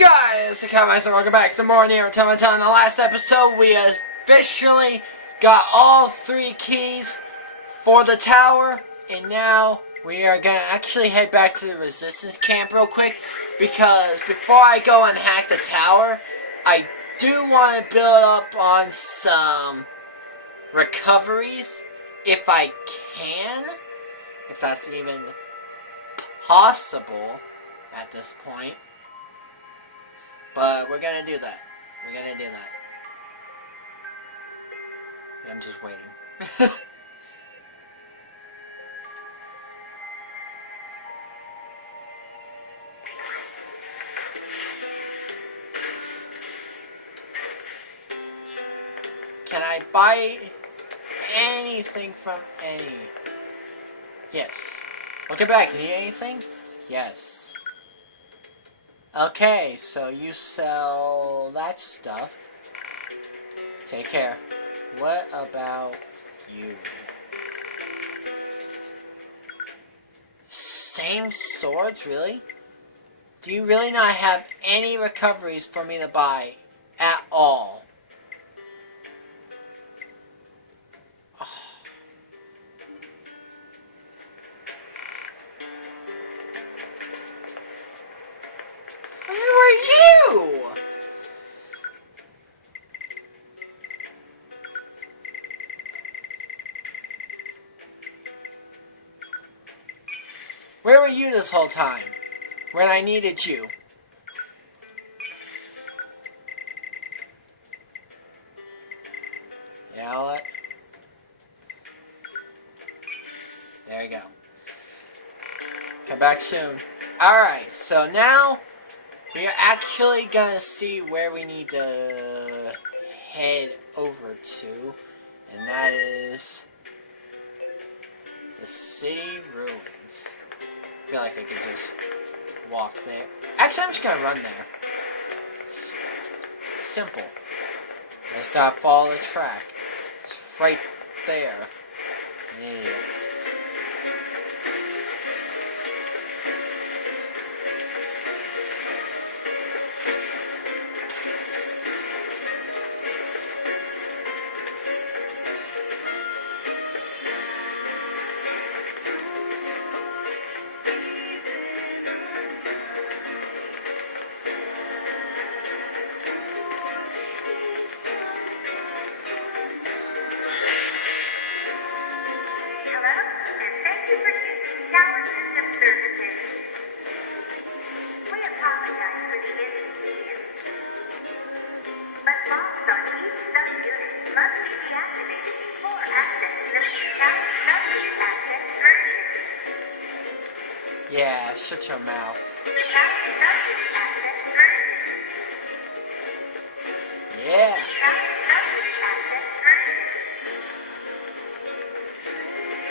Guys, it's Cat welcome back to more NieR Automata. In the last episode, we officially got all 3 keys for the tower, and now we are gonna actually head back to the resistance camp real quick, because before I go and hack the tower, I do want to build up on some recoveries, if I can, if that's even possible at this point. But we're gonna do that. We're gonna do that. I'm just waiting. Can I buy anything from any? Yes. Welcome back. Need anything? Yes. Okay, so you sell that stuff. Take care. What about you? Same swords, really? Do you really not have any recoveries for me to buy at all? Where were you this whole time? When I needed you? You know what? There you go. Come back soon. Alright, so now we are actually gonna see where we need to head over to. And that is the city ruins. I feel like I could just walk there. Actually, I'm just gonna run there. It's simple. I just gotta follow the track. It's right there. Yeah. Yeah, shut your mouth. Yeah.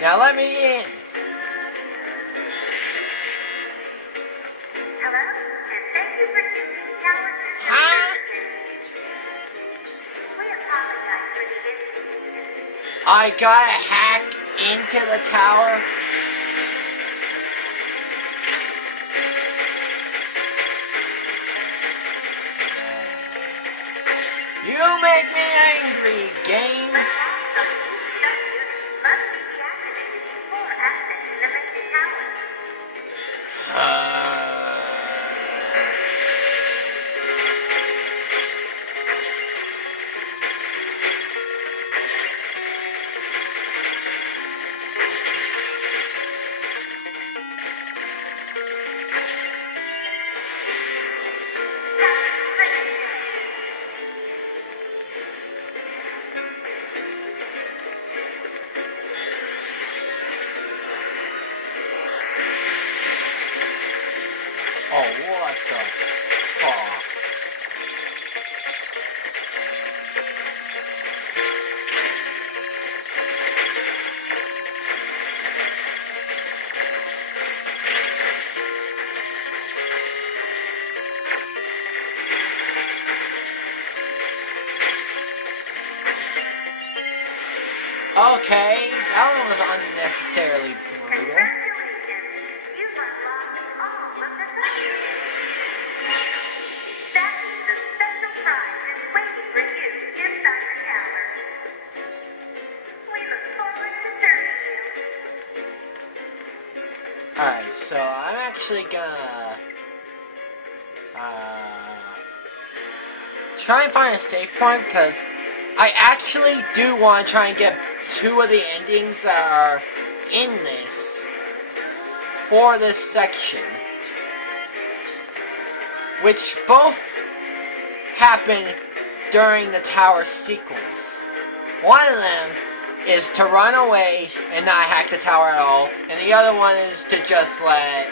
Now let me in. Huh? I gotta hack into the tower. You make me angry, game. Oh, what the fuck? Okay, that one was unnecessarily brutal. actually gonna try and find a safe point, because I actually do want to try and get 2 of the endings that are in this for this section, which both happen during the tower sequence. One of them is to run away and not hack the tower at all, and the other one is to just let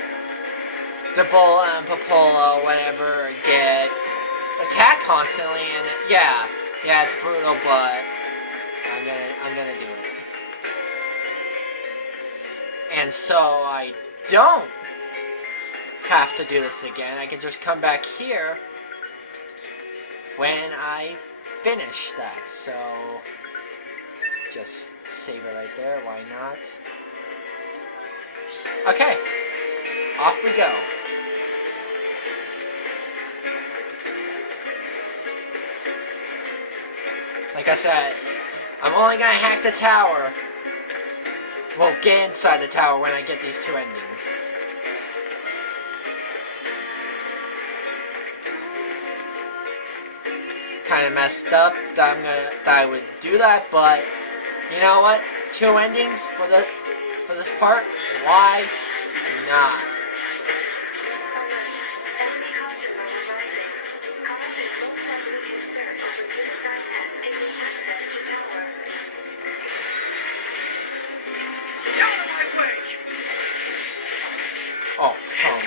the Bull and Popola, whatever, get attacked constantly. And yeah, it's brutal, but I'm gonna do it. And so I don't have to do this again. I can just come back here when I finish that. So just save it right there. Why not? Okay, off we go. Like I said, I'm only gonna hack the tower. Well, get inside the tower when I get these 2 endings. Kind of messed up that I would do that, but you know what? 2 endings for this part. Why not? Oh, come on.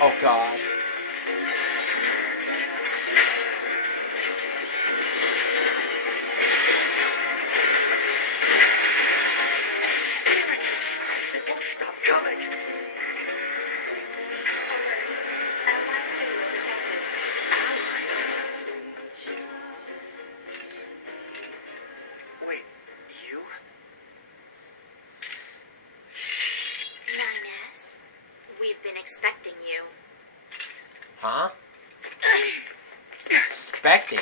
Oh, God. Expecting you. Huh? Expecting?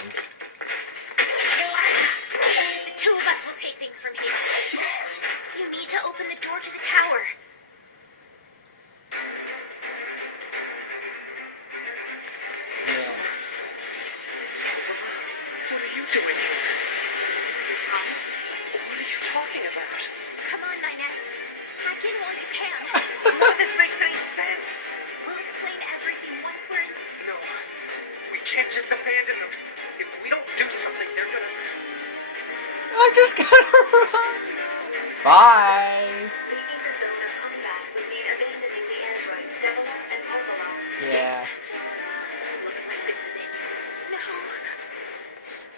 The 2 of us will take things from here. You need to open the door to the tower. Yeah. What are you doing here? Promise? What are you talking about? Come on, Nines. Hack in while you can. None of this makes any sense. We'll explain everything once we're in. No, we can't just abandon them. If we don't do something, they're gonna... I'm just gonna run. Bye. Leaving the zone of combat would mean abandoning the androids Devila and Popola. Yeah. Looks like this is it. No.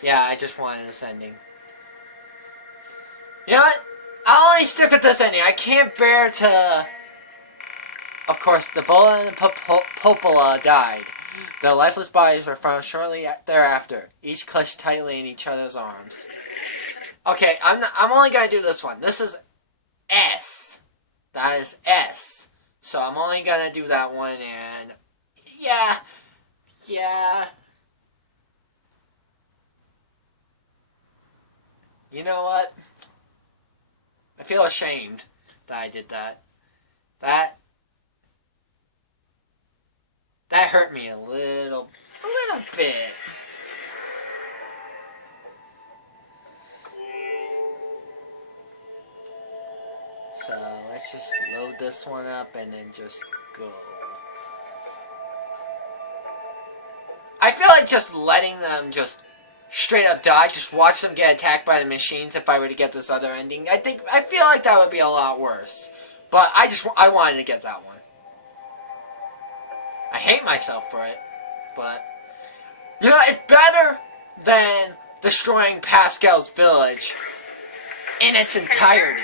Yeah, I just wanted this ending. You know what? I'll only stick with this ending. I can't bear to... Of course, the Bull and Popola died. Their lifeless bodies were found shortly thereafter, each clutched tightly in each other's arms. Okay, I'm only gonna do this one. This is S. That is S. So I'm only gonna do that one, and yeah. You know what? I feel ashamed that I did that. That hurt me a little bit. So let's just load this one up and then just go. I feel like just letting them just straight up die, just watch them get attacked by the machines if I were to get this other ending. I feel like that would be a lot worse. But I wanted to get that one. I hate myself for it, but you know, it's better than destroying Pascal's village in its entirety.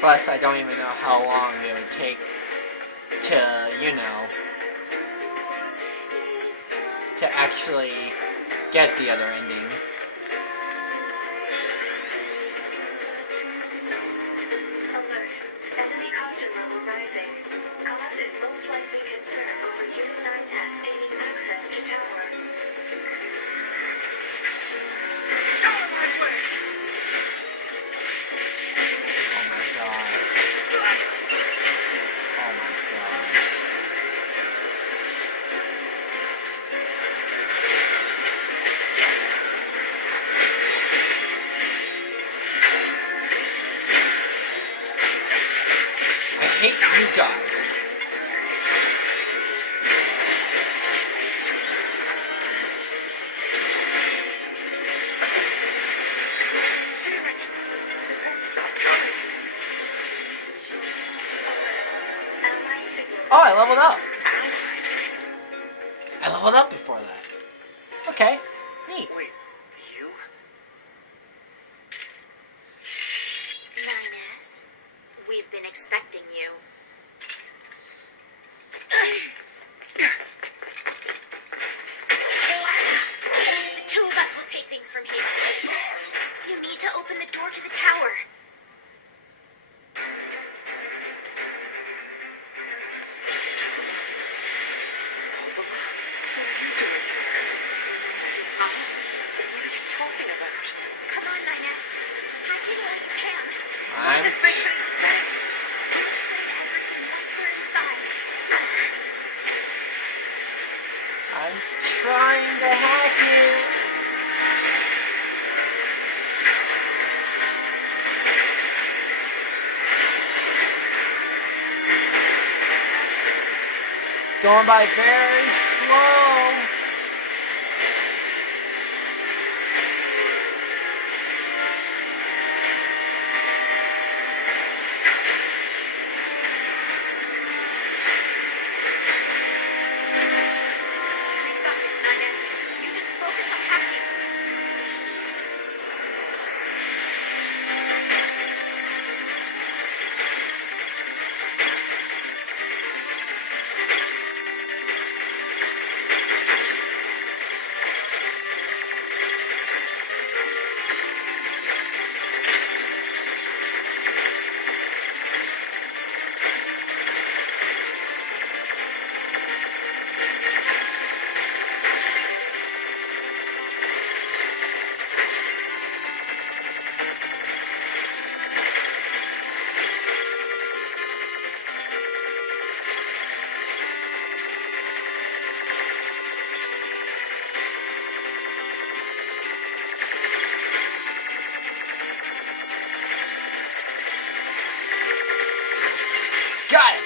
But Plus, I don't even know how long it would take to, you know, to actually get the other ending. Alert. Enemy caution level rising. Cause is most likely concern over Unit 9S gaining access to tower. Out of my way! Oh my god. Oh my god. I hate you guys. Damn it! They won't stop coming. Ally signal. Oh, I leveled up. Allies? I leveled up before that. Okay, neat. Wait, you? 9S. We've been expecting you. The two of us will take things from here. You need to open the door to the tower. Promise? What are you talking about? Come on, 9S. Hack it all you can. I'm This makes any sense! We'll explain everything once we're inside. trying to hack it. It's going by very slow. Got it!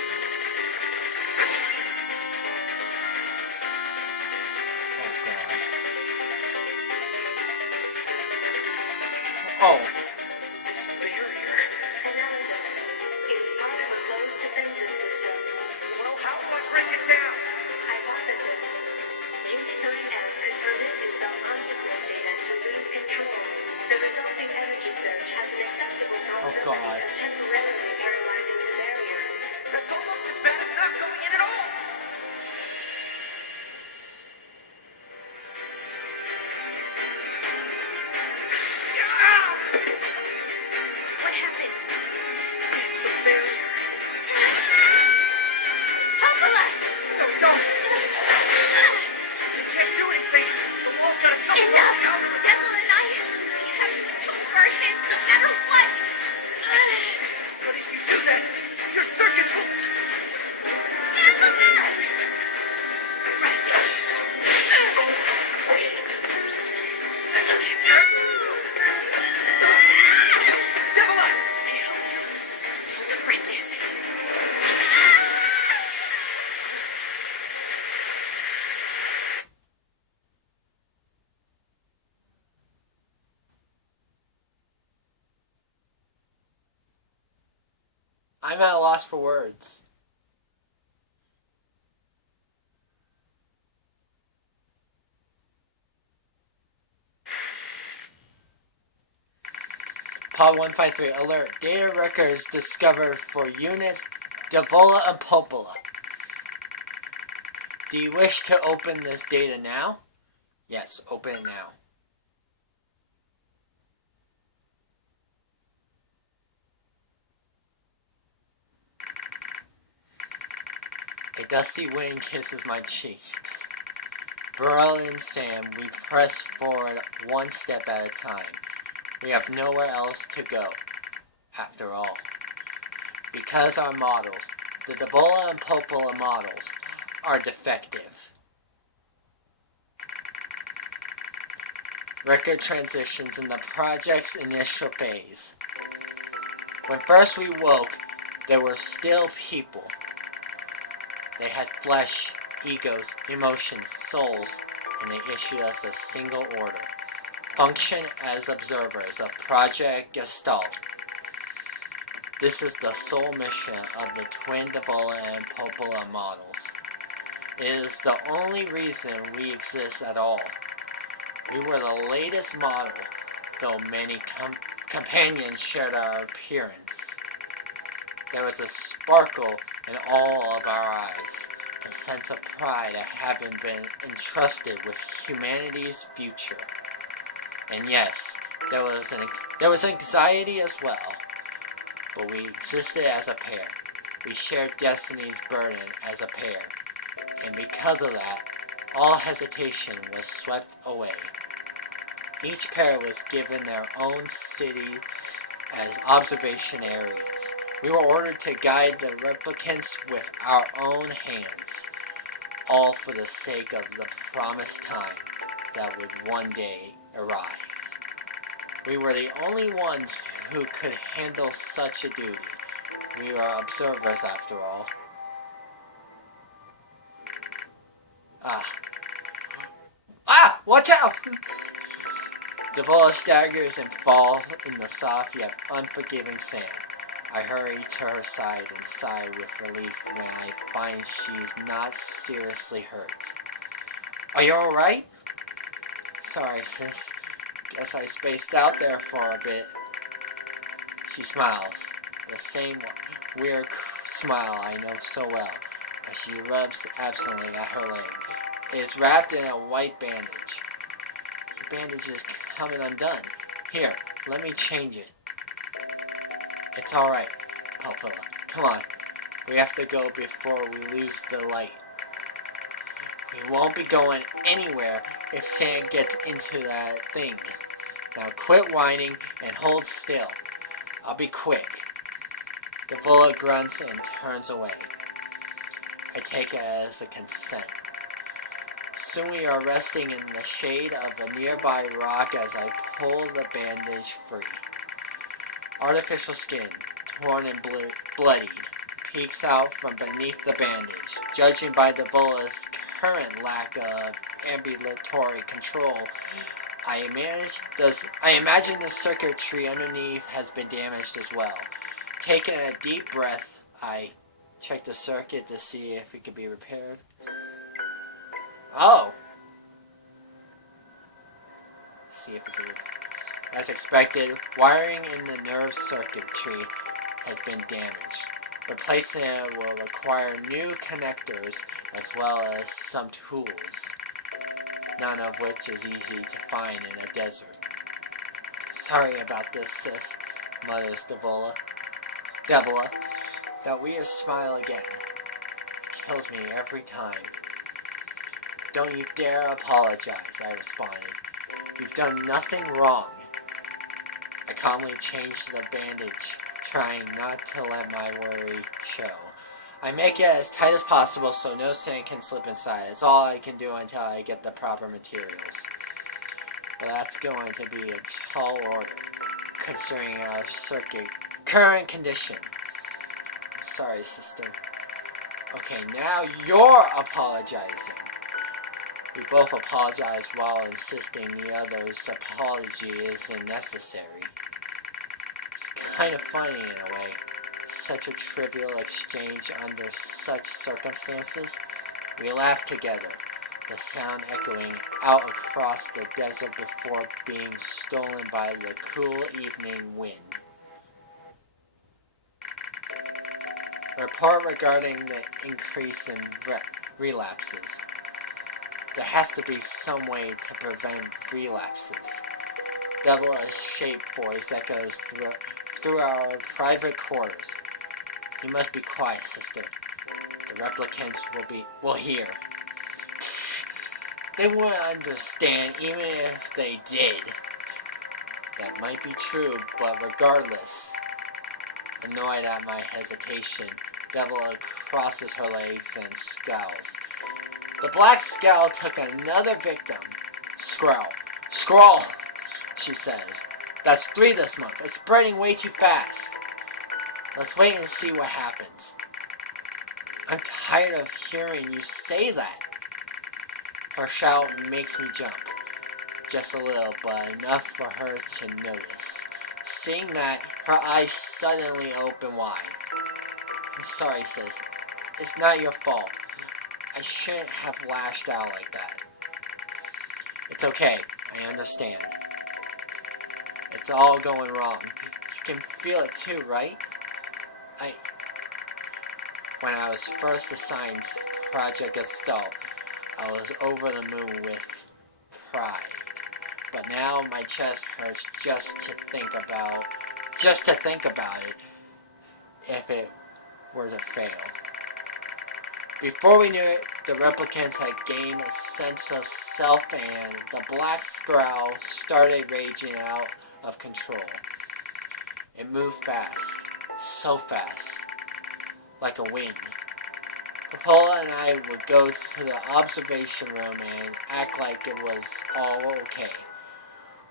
Oh, God. This barrier. Analysis. It is part of a closed defensive system. Well, how do I break it down? Hypothesis. Unit 9S could permit its self-consciousness data to lose control. The resulting energy surge has an acceptable probability God. of temporarily paralyzing the barrier. That's almost as bad as not going in at all! What happened? It's the barrier. Hopala! No, don't! You can't do anything! The wall's got a something Enough! out. Devil and I, we have to atone for our sins no matter what! But if you do that, your circuits will... Devil! Devil! I hope you don't regret this. I'm at a loss for words. Pod 153, alert. Data records discovered for units Devola and Popola. Do you wish to open this data now? Yes, open it now. A dusty wind kisses my cheeks. Burl and Sam, we press forward one step at a time. We have nowhere else to go, after all. Because our models, the Devola and Popola models, are defective. Record transitions in the project's initial phase. When first we woke, there were still people. They had flesh, egos, emotions, souls, and they issued us a single order. Function as observers of Project Gestalt. This is the sole mission of the twin Devola and Popola models. It is the only reason we exist at all. We were the latest model, though many companions shared our appearance. There was a sparkle in all of our eyes, a sense of pride at having been entrusted with humanity's future. And yes, there was anxiety as well, but we existed as a pair. We shared destiny's burden as a pair, and because of that, all hesitation was swept away. Each pair was given their own city as observation areas. We were ordered to guide the replicants with our own hands, all for the sake of the promised time that would one day arrive. We were the only ones who could handle such a duty. We were observers after all. Watch out! Devola staggers and falls in the soft yet unforgiving sand. I hurry to her side and sigh with relief when I find she's not seriously hurt. Are you alright? Sorry, sis. Guess I spaced out there for a bit. She smiles. The same weird smile I know so well, as she rubs absently at her leg. It is wrapped in a white bandage. The bandage is coming undone. Here, let me change it. It's alright, Popola. Come on. We have to go before we lose the light. We won't be going anywhere if Sam gets into that thing. Now quit whining and hold still. I'll be quick. Devola grunts and turns away. I take it as a consent. Soon we are resting in the shade of a nearby rock as I pull the bandage free. Artificial skin, torn and bloodied, peeks out from beneath the bandage. Judging by Devola's current lack of ambulatory control, I imagine the circuitry underneath has been damaged as well. Taking a deep breath, I check the circuit to see if it can be repaired. Oh! See if it can be repaired. As expected, wiring in the nerve circuitry has been damaged. Replacing it will require new connectors as well as some tools, none of which is easy to find in a desert. Sorry about this, sis, mutters Devola. That weird smile again. It kills me every time. Don't you dare apologize, I responded. You've done nothing wrong. I calmly changed the bandage, trying not to let my worry show. I make it as tight as possible so no sand can slip inside. It's all I can do until I get the proper materials. But that's going to be a tall order, considering our circuit current condition. Sorry, sister. Okay, now you're apologizing. We both apologize while insisting the other's apology isn't necessary. It's kind of funny in a way. Such a trivial exchange under such circumstances. We laugh together, the sound echoing out across the desert before being stolen by the cool evening wind. Report regarding the increase in relapses. There has to be some way to prevent relapses. Devilish-shaped voice echoes through our private quarters. You must be quiet, sister. The replicants will hear. They wouldn't understand even if they did. That might be true, but regardless. Annoyed at my hesitation, Devil crosses her legs and scowls. The black scowl took another victim. Scrawl, she says. That's 3 this month. It's spreading way too fast. Let's wait and see what happens. I'm tired of hearing you say that. Her shout makes me jump. Just a little, but enough for her to notice. Seeing that, her eyes suddenly open wide. I'm sorry, sis. It's not your fault. I shouldn't have lashed out like that. It's okay. I understand. It's all going wrong. You can feel it too, right? When I was first assigned Project Gestalt, I was over the moon with pride. But now my chest hurts just to think about it if it were to fail. Before we knew it, the replicants had gained a sense of self and the black scowl started raging out of control. It moved fast, so fast, like a wind. Popola and I would go to the observation room and act like it was all okay.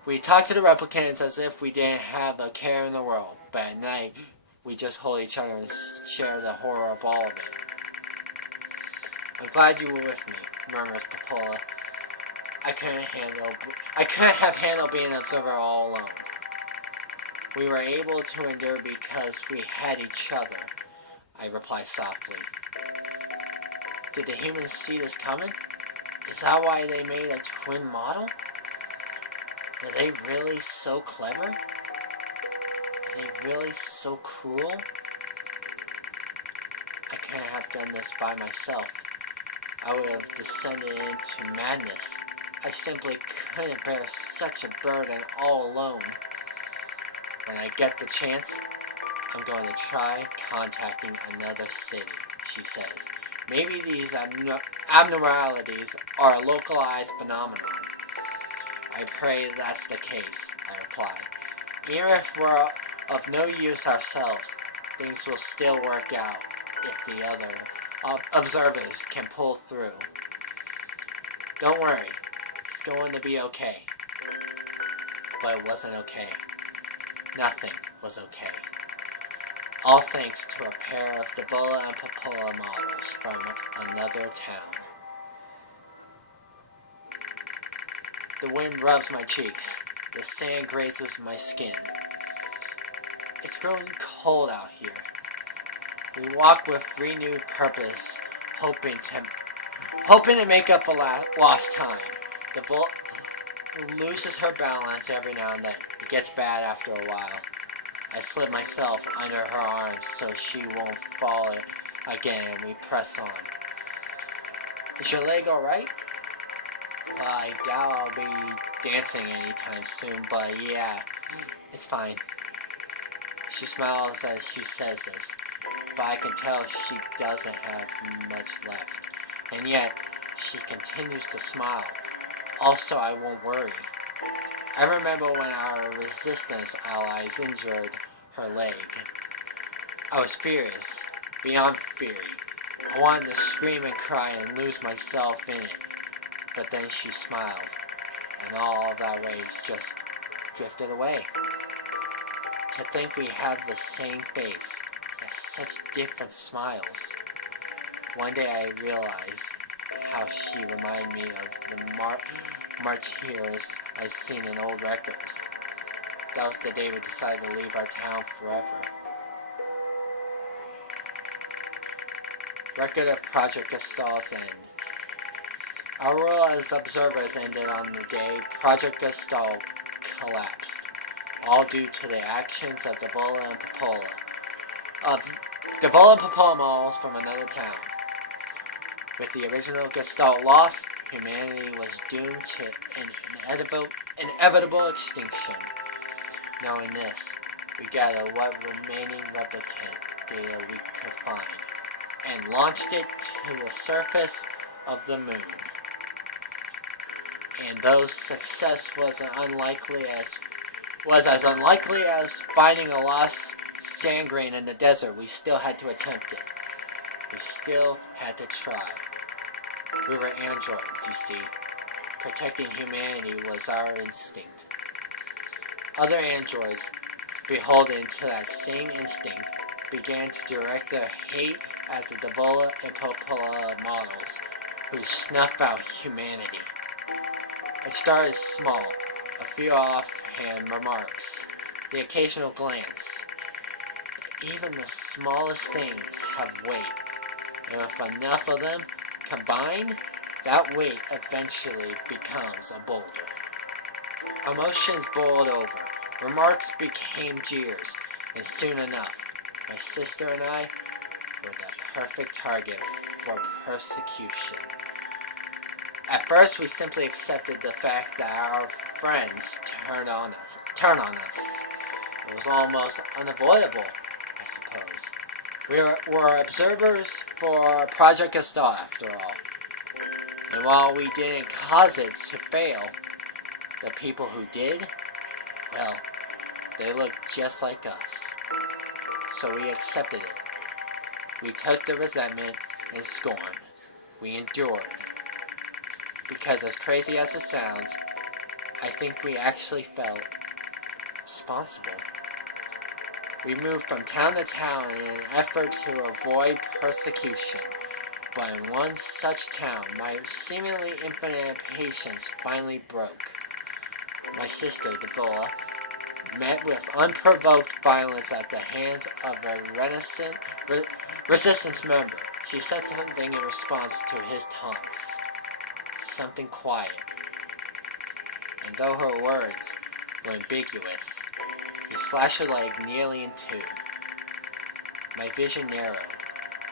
We talked to the replicants as if we didn't have a care in the world, but at night, we just hold each other and share the horror of all of it. I'm glad you were with me, murmurs Popola. I couldn't have handled being an observer all alone. We were able to endure because we had each other, I reply softly. Did the humans see this coming? Is that why they made a twin model? Were they really so clever? Are they really so cruel? I couldn't have done this by myself. I would have descended into madness. I simply couldn't bear such a burden all alone. When I get the chance, I'm going to try contacting another city, she says. Maybe these abnormalities are a localized phenomenon. I pray that's the case, I reply. Even if we're of no use ourselves, things will still work out if the other observers can pull through. Don't worry, it's going to be okay. But it wasn't okay. Nothing was okay. All thanks to a pair of Debola and Popola models from another town. The wind rubs my cheeks. The sand grazes my skin. It's growing cold out here. We walk with renewed purpose, hoping to make up for lost time. Debola loses her balance every now and then. It gets bad after a while. I slip myself under her arms so she won't fall again, and we press on. Is your leg alright? Well, I doubt I'll be dancing anytime soon, but yeah, it's fine. She smiles as she says this, but I can tell she doesn't have much left. And yet, she continues to smile. Also, I won't worry. I remember when our resistance allies injured her leg. I was furious, beyond fury. I wanted to scream and cry and lose myself in it. But then she smiled, and all of that rage just drifted away. To think we have the same face, yet such different smiles. One day I realized how she reminded me of the martyrs I've seen in old records. That was the day we decided to leave our town forever. Record of Project Gestalt's end. Our role as observers ended on the day Project Gestalt collapsed, all due to the actions of Devola and Popola. Devola and Popola models from another town. With the original Gestalt lost, humanity was doomed to an inevitable extinction. Knowing this, we gathered what remaining replicant data we could find, and launched it to the surface of the moon. And though success was as unlikely as finding a lost sand grain in the desert, we still had to attempt it. We still had to try. We were androids, you see. Protecting humanity was our instinct. Other androids, beholden to that same instinct, began to direct their hate at the Devola and Popola models, who snuffed out humanity. It started small, a few offhand remarks, the occasional glance. Even the smallest things have weight, and if enough of them combined, that weight eventually becomes a boulder. Emotions boiled over, remarks became jeers, and soon enough, my sister and I were the perfect target for persecution. At first, we simply accepted the fact that our friends turn on us. It was almost unavoidable, I suppose. We were observers for Project Gestalt, after all. And while we didn't cause it to fail, the people who did, well, they looked just like us. So we accepted it. We took the resentment and scorn. We endured. Because as crazy as it sounds, I think we actually felt responsible. We moved from town to town in an effort to avoid persecution. But in one such town, my seemingly infinite patience finally broke. My sister, Devola, met with unprovoked violence at the hands of a resistance member. She said something in response to his taunts. Something quiet. And though her words were ambiguous, he slashed her leg nearly in two. My vision narrowed.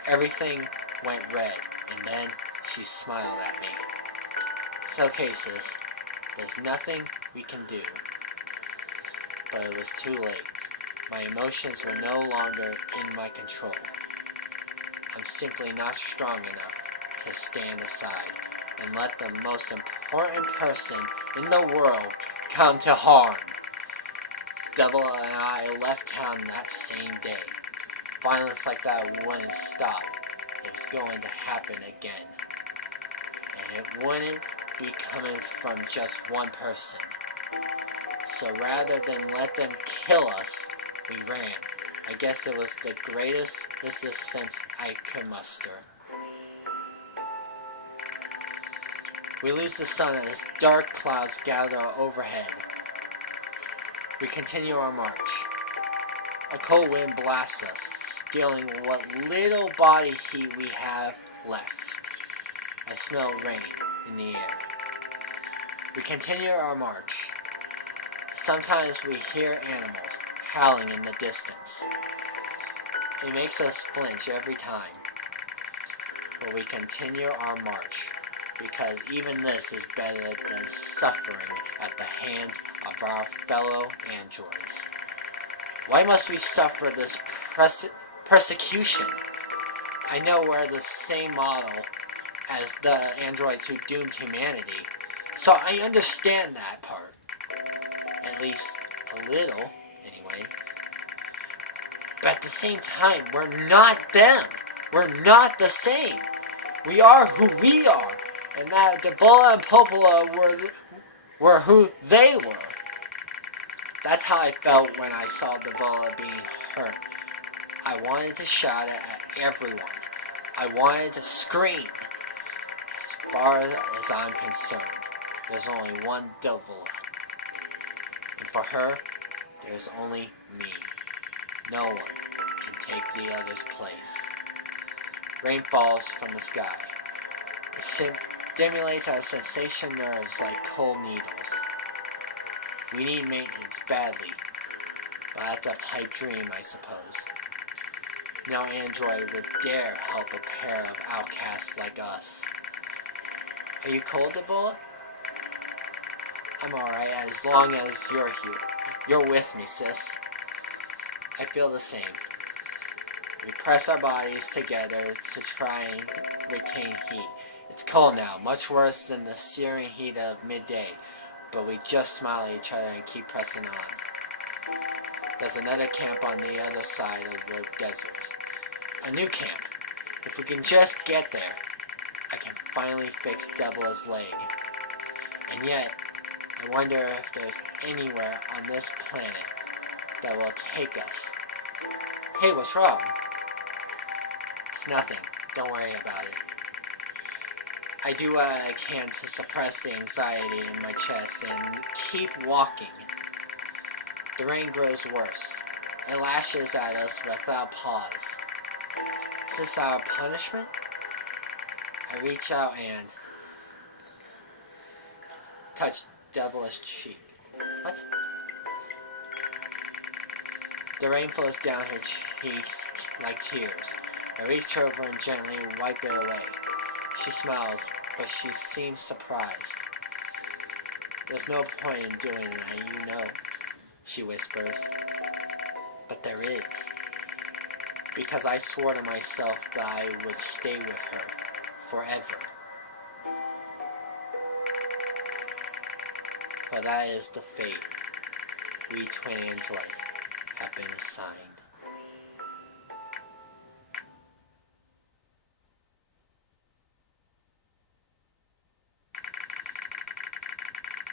Everything went red, and then she smiled at me. It's okay, sis. There's nothing we can do. But it was too late. My emotions were no longer in my control. I'm simply not strong enough to stand aside and let the most important person in the world come to harm. Devil and I left town that same day. Violence like that wouldn't stop. It was going to happen again. And it wouldn't be coming from just one person. So rather than let them kill us, we ran. I guess it was the greatest resistance I could muster. We lose the sun as dark clouds gather overhead. We continue our march. A cold wind blasts us, stealing what little body heat we have left. I smell rain in the air. We continue our march. Sometimes we hear animals howling in the distance. It makes us flinch every time. But we continue our march, because even this is better than suffering at the hands of our fellow androids. Why must we suffer this persecution? I know we're the same model as the androids who doomed humanity, so I understand that part. At least a little, anyway. But at the same time, we're not them. We're not the same. We are who we are. And that Devola and Popola were who they were. That's how I felt when I saw Devola being hurt. I wanted to shout it at everyone. I wanted to scream. As far as I'm concerned, there's only one Devola. And for her, there's only me. No one can take the other's place. Rain falls from the sky. stimulates our sensation nerves like cold needles. We need maintenance badly, but that's a pipe dream, I suppose. No android would dare help a pair of outcasts like us. Are you cold, Ebola? I'm alright as long as you're here. You're with me, sis. I feel the same. We press our bodies together to try and retain heat. It's cold now, much worse than the searing heat of midday, but we just smile at each other and keep pressing on. There's another camp on the other side of the desert. A new camp. If we can just get there, I can finally fix Devila's leg. And yet, I wonder if there's anywhere on this planet that will take us. Hey, what's wrong? It's nothing. Don't worry about it. I do what I can to suppress the anxiety in my chest and keep walking. The rain grows worse. It lashes at us without pause. Is this our punishment? I reach out and touch Devila's cheek. What? The rain flows down her cheeks like tears. I reach over and gently wipe it away. She smiles, but she seems surprised. There's no point in doing that, you know, she whispers. But there is. Because I swore to myself that I would stay with her forever. For that is the fate we twin androids have been assigned.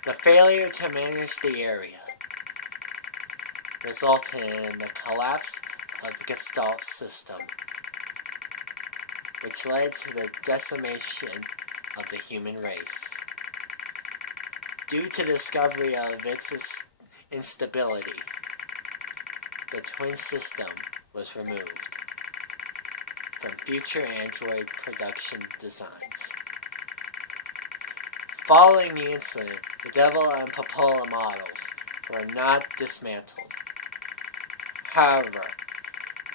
The failure to manage the area resulted in the collapse of the Gestalt system, which led to the decimation of the human race. Due to the discovery of its instability, the twin system was removed from future android production designs. Following the incident, the Devila and Popola models were not dismantled. However,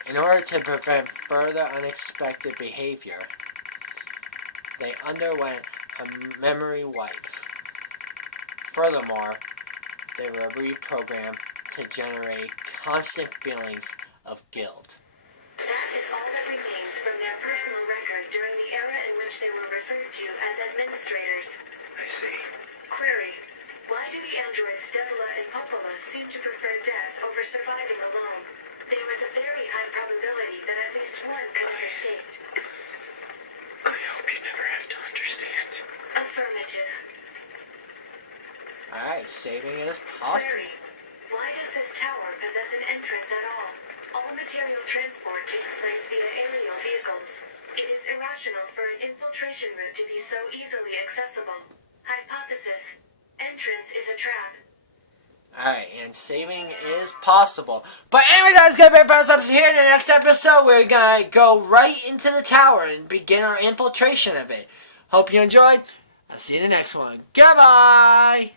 in order to prevent further unexpected behavior, they underwent a memory wipe. Furthermore, they were reprogrammed to generate constant feelings of guilt. That is all that remains from their personal record during the era in which they were referred to as administrators. I see. Query: why do the androids Devila and Popola seem to prefer death over surviving alone? There was a very high probability that at least one could have escaped. I hope you never have to understand. Affirmative. Alright, saving is possible. Query: why does this tower possess an entrance at all? All material transport takes place via aerial vehicles. It is irrational for an infiltration route to be so easily accessible. Hypothesis: entrance is a trap. Alright, and saving is possible. But anyway, guys, gonna be for us up here in the next episode. We're gonna go right into the tower and begin our infiltration of it. Hope you enjoyed. I'll see you in the next one. Goodbye!